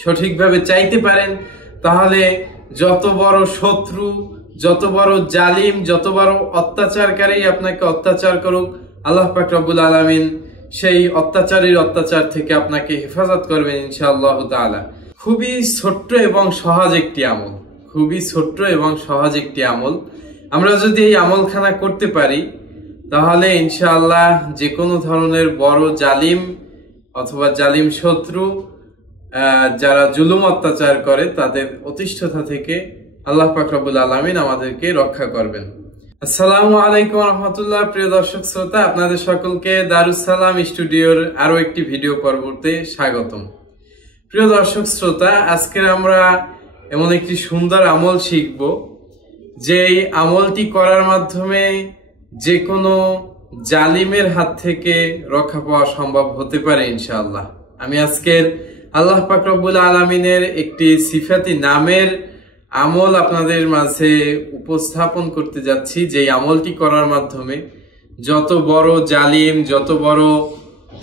সঠিকভাবে চাইতে পারেন, তাহলে যত বড় শত্রু, যত বড় জালিম, যত বড় অত্যাচারকারী আপনাকে অত্যাচার করুক, আল্লাহ পাক রব্বুল আলামিন সেই অত্যাচারীর অত্যাচার থেকে আপনাকে হেফাজত করবেন ইনশাআল্লাহ তাআলা। খুবই ছোট্ট এবং সহজ একটি আমল, খুবই ছোট্ট এবং সহজ একটি আমল। আমরা যদি এই আমলখানা করতে পারি তাহলে ইনশাআল্লাহ যে কোনো ধরনের বড় জালিম অথবা জালিম শত্রু, যারা জুলুম অত্যাচার করে, তাদের অতিষ্ঠতা থেকে আল্লাহ পাক রব্বুল আলামিন আমাদেরকে রক্ষা করবেন। আসসালামু আলাইকুম ওয়া রাহমাতুল্লাহ। প্রিয় দর্শক শ্রোতা, আপনাদের সকলকে দারুস সালাম স্টুডিওর আরো একটি ভিডিও পর্বতে স্বাগতম। প্রিয় দর্শক শ্রোতা, আজকে আমরা এমন একটি সুন্দর আমল শিখব, যেই আমলটি করার মাধ্যমে যে কোনো জালিমের হাত থেকে রক্ষা পাওয়া সম্ভব হতে পারে ইনশাআল্লাহ। আমি আজকের আল্লাহ পাক রব্বুল আলামিনের একটি সিফাতি নামের আমল আপনাদের মাঝে উপস্থাপন করতে যাচ্ছি, যেই আমলটি করার মাধ্যমে যত বড় জালিম, যত বড়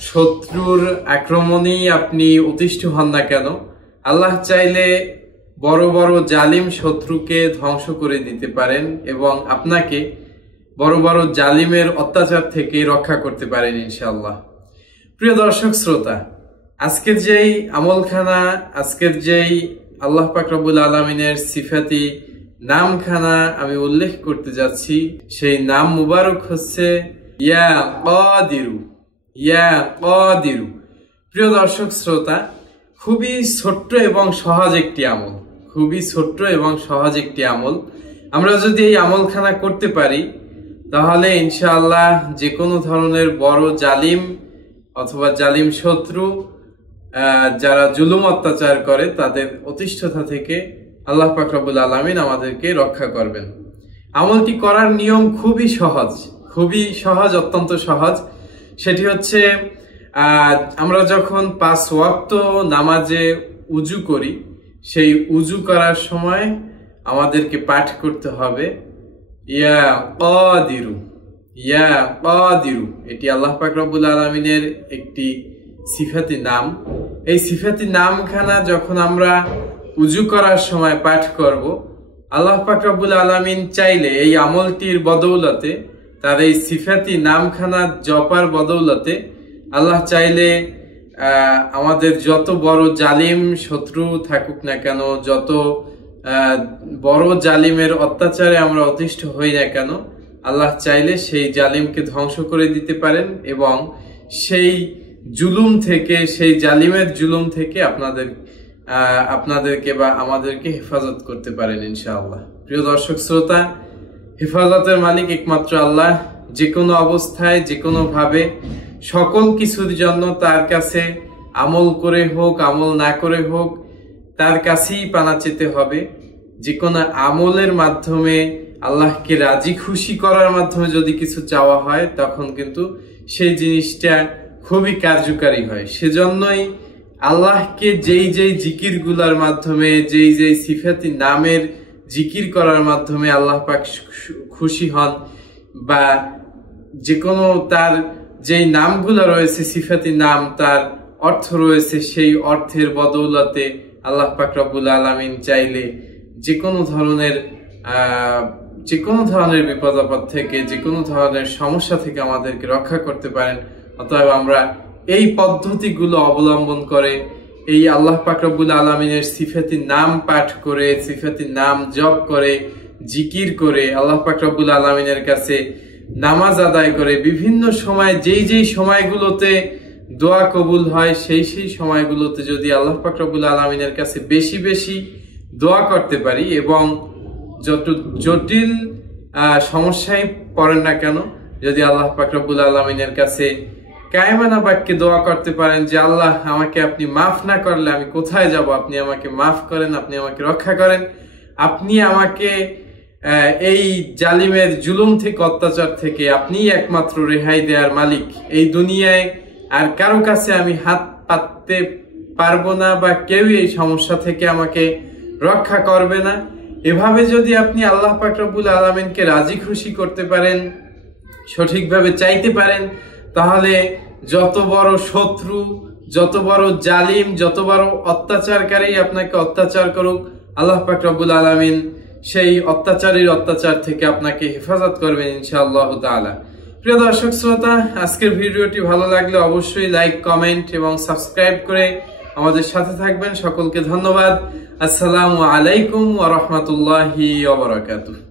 শত্রুর আক্রমণেই আপনি অতিষ্ঠ হন না কেন, আল্লাহ চাইলে বড় বড় জালিম শত্রুকে ধ্বংস করে দিতে পারেন এবং আপনাকে বড় বড় জালিমের অত্যাচার থেকে রক্ষা করতে পারেন ইনশাআল্লাহ। প্রিয় দর্শক শ্রোতা, আজকের যেই আমলখানা, আজকের যেই আল্লাহ পাক রব্বুল আলামিনের সিফাতি নামখানা আমি উল্লেখ করতে যাচ্ছি, সেই নাম মুবারক হচ্ছে ইয়া কাদিরু, ইয়া কাদিরু। প্রিয় দর্শক শ্রোতা, খুবই ছোট্ট এবং সহজ একটি আমল, খুবই ছোট্ট এবং সহজ একটি আমল। আমরা যদি এই আমলখানা করতে পারি তাহলে ইনশাআল্লাহ যে কোনো ধরনের বড় জালিম অথবা জালিম শত্রু, যারা জুলুম অত্যাচার করে, তাদের অতিষ্ঠতা থেকে আল্লাহ পাক রব্বুল আলামিন আমাদেরকে রক্ষা করবেন। আমলটি করার নিয়ম খুবই সহজ, খুবই সহজ, অত্যন্ত সহজ। সেটি হচ্ছে আমরা যখন 5 ওয়াক্ত নামাজে উযু করি, সেই উযু করার সময় আমাদেরকে পাঠ করতে হবে ইয়া কাদিরু, ইয়া কাদিরু। এটি আল্লাহ পাক রব্বুল আলামিনের একটি সিফাতি নাম। এই সিফাতি নামখানা যখন আমরা উযু করার সময় পাঠ করব, আল্লাহ পাক রব্বুল আলামিন চাইলে এই আমলটির বদৌলতে, তার এই সিফাতি নামখানা জপার বদৌলতে আল্লাহ চাইলে আমাদের যত বড় জালিম শত্রু থাকুক না কেন, যত বড় জালিমের অত্যাচারে আমরা অতিষ্ঠ হই না কেন, আল্লাহ চাইলে সেই জালিমকে ধ্বংস করে দিতে পারেন এবং সেই জুলুম থেকে, সেই জালিমের জুলুম থেকে আপনাদেরকে বা আমাদেরকে হেফাজত করতে পারেন ইনশাআল্লাহ। প্রিয় দর্শক শ্রোতা, হেফাজতের মালিক একমাত্র আল্লাহ। যে কোনো অবস্থায়, যে কোনো ভাবে, সকল কিছুর জন্য তার কাছে আমল করে হোক, আমল না করে হোক, তার কাছেই পানা চেতে হবে। যে কোনো আমলের মাধ্যমে আল্লাহকে রাজি খুশি করার মাধ্যমে যদি কিছু চাওয়া হয়, তখন কিন্তু সেই জিনিসটা খুবই কার্যকারী হয়। সেজন্যই আল্লাহকে যেই যেই জিকির গুলার মাধ্যমে, যেই যেই সিফাতি নামের জিকির করার মাধ্যমে আল্লাহ পাক খুশি হন, বা যে কোনো তার যেই নামগুলো রয়েছে, সিফাতি নাম, তার অর্থ রয়েছে, সেই অর্থের বদৌলতে আল্লাহ পাক রব্বুল আলামিন চাইলে যে কোনো ধরনের বিপদ আপদ থেকে, যে কোনো ধরনের সমস্যা থেকে আমাদেরকে রক্ষা করতে পারেন। অতএব আমরা এই পদ্ধতিগুলো অবলম্বন করে, এই আল্লাহ পাক রব্বুল আলামিনের সিফাতি নাম পাঠ করে, সিফাতি নাম জপ করে, জিকির করে, আল্লাহ পাক রব্বুল আলামিনের কাছে নামাজ আদায় করে, বিভিন্ন সময় যেই যেই সময়গুলোতে দোয়া কবুল হয়, সেই সেই সময়গুলোতে যদি আল্লাহ পাক রব্বুল আলামিনের কাছে বেশি বেশি দোয়া করতে পারি এবং যত জটিল সমস্যায় পড়েন না কেন, যদি আল্লাহ পাক রব্বুল আলামিনের কাছে কায়মানা বাক্যে দোয়া করতে পারেন যে আল্লাহ, আমাকে আপনি মাফ না করলে আমি কোথায় যাব, আপনি আমাকে মাফ করেন, আপনি আমাকে রক্ষা করেন, আপনি আমাকে এই জালিমের জুলুম থেকে, অত্যাচার থেকে আপনিই একমাত্র রেহাই দেওয়ার মালিক। এই দুনিয়ায় আর কারো কাছে আমি হাত পাততে পারবো না, বা কেউ এই সমস্যা থেকে আমাকে রক্ষা করবে না। এভাবে যদি আপনি আল্লাহ পাক রব্বুল আলামিনকে রাজি খুশি করতে পারেন, সঠিকভাবে চাইতে পারেন, তাহলে যত বড় শত্রু, যত বড় জালিম, যত বড় অত্যাচারকারী আপনাকে অত্যাচার করুক, আল্লাহ পাক রব্বুল আলামিন সেই অত্যাচারীর অত্যাচার থেকে আপনাকে হেফাজত করবেন ইনশাআল্লাহ তাআলা। প্রিয় দর্শক শ্রোতা, আজকের ভিডিওটি ভালো লাগলে অবশ্যই লাইক, কমেন্ট এবং সাবস্ক্রাইব করে আমাদের সাথে থাকবেন। সকলকে ধন্যবাদ। আসসালামু আলাইকুম ওয়া রাহমাতুল্লাহি ওয়া বারাকাতুহু।